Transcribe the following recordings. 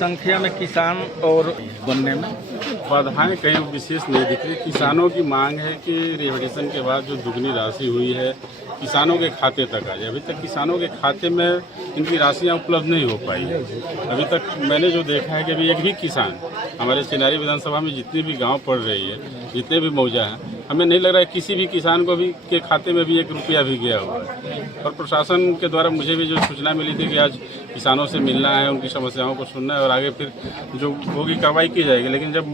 संख्या में किसान और बनने में बाधाएं कहीं विशेष नहीं दिख रही। किसानों की मांग है कि रिवोल्यूशन के बाद जो दुगनी राशि हुई है किसानों के खाते तक आ जाए। अभी तक किसानों के खाते में इनकी राशियां उपलब्ध नहीं हो पाई है। अभी तक मैंने जो देखा है कि अभी एक भी किसान, हमारे चिनारी विधानसभा में जितनी भी गांव पड़ रही है, जितने भी मौजा हैं, हमें नहीं लग रहा है किसी भी किसान को भी के खाते में भी 1 रुपया भी गया हुआ है। और प्रशासन के द्वारा मुझे भी जो सूचना मिली थी कि आज किसानों से मिलना है, उनकी समस्याओं को सुनना है और आगे फिर जो होगी कार्रवाई की जाएगी। लेकिन जब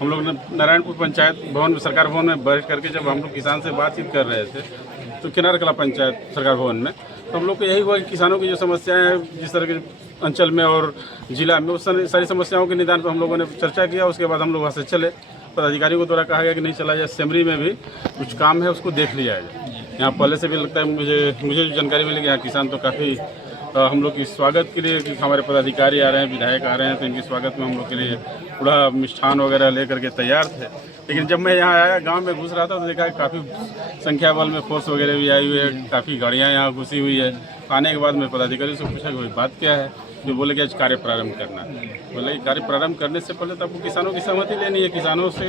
हम लोग नारायणपुर पंचायत भवन में, सरकार भवन में बैठ करके जब हम लोग किसान से बातचीत कर रहे थे तो किनार कला पंचायत सरकार भवन में, तो हम लोग को यही हुआ कि किसानों की जो समस्याएं हैं जिस तरह के अंचल में और जिला में, उस सारी समस्याओं के निदान पर हम लोगों ने चर्चा किया। उसके बाद हम लोग वहाँ से चले। पदाधिकारियों को द्वारा कहा गया कि नहीं चला जाए, असेंबली में भी कुछ काम है उसको देख लिया जाए। यहाँ पहले से भी लगता है मुझे जो जानकारी मिली कि यहाँ किसान तो काफ़ी हम लोग की स्वागत के लिए, कि हमारे पदाधिकारी आ रहे हैं, विधायक आ रहे हैं, तो इनके स्वागत में हम लोग के लिए पूरा मिष्ठान वगैरह लेकर के तैयार थे। लेकिन जब मैं यहाँ आया, गांव में घुस रहा था, तो देखा काफ़ी संख्या बल में फोर्स वगैरह भी आई हुई है, काफ़ी गाड़ियाँ यहाँ घुसी हुई है। आने के बाद मैं पदाधिकारी से पूछा कि भाई बात क्या है, जो बोले कि आज कार्य प्रारंभ करना है। बोले कार्य प्रारंभ करने से पहले तो आपको किसानों की सहमति लेनी है। किसानों से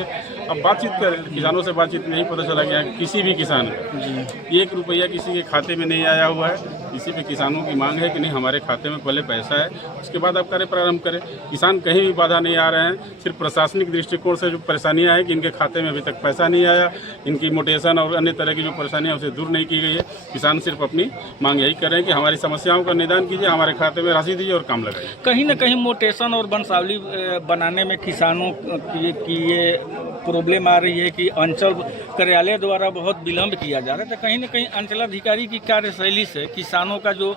अब बातचीत करें, किसानों से बातचीत में ही पता चला गया किसी भी किसान का 1 रुपया किसी के खाते में नहीं आया हुआ है। इसी पे किसानों की मांग है कि नहीं, हमारे खाते में पहले पैसा है, उसके बाद आप कार्य प्रारंभ करें। किसान कहीं भी बाधा नहीं आ रहे हैं। सिर्फ प्रशासनिक दृष्टिकोण से जो परेशानियां हैं कि इनके खाते में अभी तक पैसा नहीं आया, इनकी मोटेशन और अन्य तरह की जो परेशानियां उसे दूर नहीं की गई है। किसान सिर्फ अपनी मांग यही कर रहे हैं कि हमारी समस्याओं का निदान कीजिए, हमारे खाते में राशि दीजिए और काम लगाइए। कहीं न कहीं मोटेशन और वंशावली बनाने में किसानों की ये प्रॉब्लम आ रही है कि अंचल कार्यालय द्वारा बहुत विलम्ब किया जा रहा है। तो कहीं न कहीं अंचलाधिकारी की कार्यशैली से किसानों का जो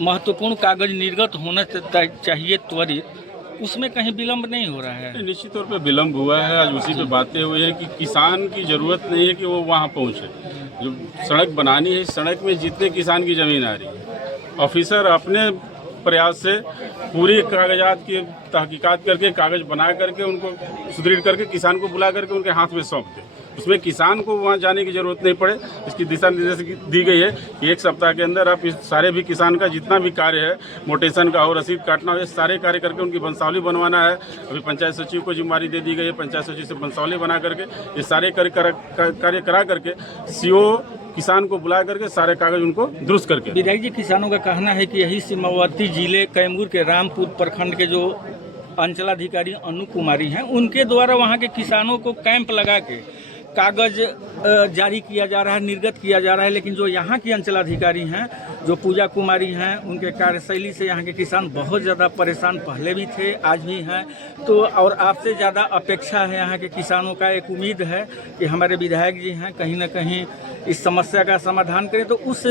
महत्वपूर्ण कागज निर्गत होना चाहिए त्वरित, उसमें कहीं विलम्ब नहीं हो रहा है। निश्चित तौर पे विलम्ब हुआ है। आज उसी पे बातें हुई है कि किसान की ज़रूरत नहीं है कि वो वहाँ पहुँचे। जो सड़क बनानी है, सड़क में जितने किसान की ज़मीन आ रही है, ऑफिसर अपने प्रयास से पूरी कागजात की तहकीकात करके, कागज बना करके, उनको सुदृढ़ करके किसान को बुला करके उनके हाथ में सौंप दे। उसमें किसान को वहाँ जाने की ज़रूरत नहीं पड़े। इसकी दिशा निर्देश दी गई है कि 1 सप्ताह के अंदर आप इस सारे भी किसान का जितना भी कार्य है, मोटेशन का हो, रसीद काटना हो, ये सारे कार्य करके उनकी वंशावली बनवाना है। अभी पंचायत सचिव को जिम्मेदारी दे दी गई है, पंचायत सचिव से वंशावली बना करके ये सारे कार्य करा करके सीओ किसान को बुला करके सारे कागज उनको दुरुस्त करके। विधायक जी, किसानों का कहना है कि यही सीमावर्ती जिले कैमूर के रामपुर प्रखंड के जो अंचलाधिकारी अनु कुमारी हैं, उनके द्वारा वहाँ के किसानों को कैंप लगा के कागज जारी किया जा रहा है, निर्गत किया जा रहा है। लेकिन जो यहाँ की अंचलाधिकारी हैं, जो पूजा कुमारी हैं, उनके कार्यशैली से यहाँ के किसान बहुत ज़्यादा परेशान पहले भी थे, आज भी हैं। तो और आपसे ज़्यादा अपेक्षा है यहाँ के किसानों का, एक उम्मीद है कि हमारे विधायक जी हैं कहीं ना कहीं इस समस्या का समाधान करें। तो उस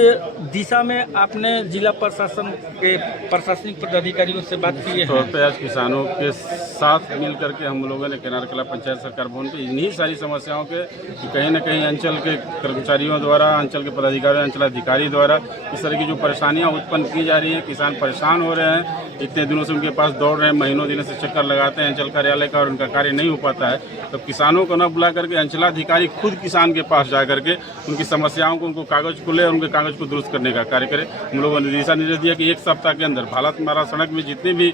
दिशा में आपने जिला प्रशासन के प्रशासनिक पदाधिकारियों से बात की है? तौर पर आज किसानों के साथ मिल करके हम लोगों ने किनार कला पंचायत सरकार भवन पे इन्हीं सारी समस्याओं के कि कहीं न कहीं अंचल के कर्मचारियों द्वारा, अंचल के पदाधिकारियों, अंचलाधिकारी द्वारा इस तरह की जो परेशानियां उत्पन्न की जा रही हैं, किसान परेशान हो रहे हैं। इतने दिनों से उनके पास दौड़ रहे हैं, महीनों दिनों से चक्कर लगाते हैं अंचल कार्यालय का और उनका कार्य नहीं हो पाता है। तो किसानों को न बुला करके अंचलाधिकारी खुद किसान के पास जा करके उनकी समस्याओं को, उनको कागज खुले, उनके कागज को दुरुस्त करने का कार्य करें। हम लोगों ने दिशा निर्देश दिया कि 1 सप्ताह के अंदर भारत मारा सड़क में जितनी भी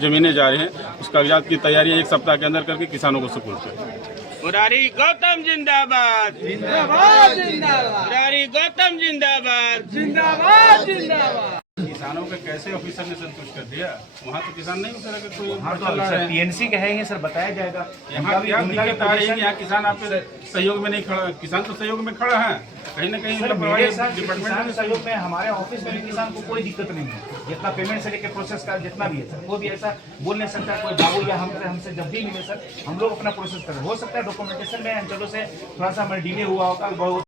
जमीनें जा रही हैं, उस कागजात की तैयारी 1 सप्ताह के अंदर करके किसानों को सुपुर्द करें। मुरारी गौतम जिंदाबाद, जिंदाबाद जिंदाबाद, मुरारी गौतम जिंदाबाद, जिंदाबाद जिंदाबाद। किसानों के कैसे ऑफिसर ने संतुष्ट कर दिया? वहाँ तो किसान नहीं उस तरह के कोई पीएनसी के है सर, बताया जाएगा। यहाँ यहाँ किसान आपके सहयोग में नहीं खड़ा, किसान तो सहयोग में खड़ा है। कहीं ना कहीं किसान सहयोग में हमारे ऑफिस में भी किसान को कोई दिक्कत नहीं है। जितना पेमेंट से लेकर प्रोसेस का जितना भी है सर, वो भी ऐसा बोल नहीं सकता कोई बाबू या हमसे जब भी मिले सर, हम लोग अपना प्रोसेस करें। हो सकता है डॉक्यूमेंटेशन में अंचलों से थोड़ा सा हमें डिले हुआ होगा, बहुत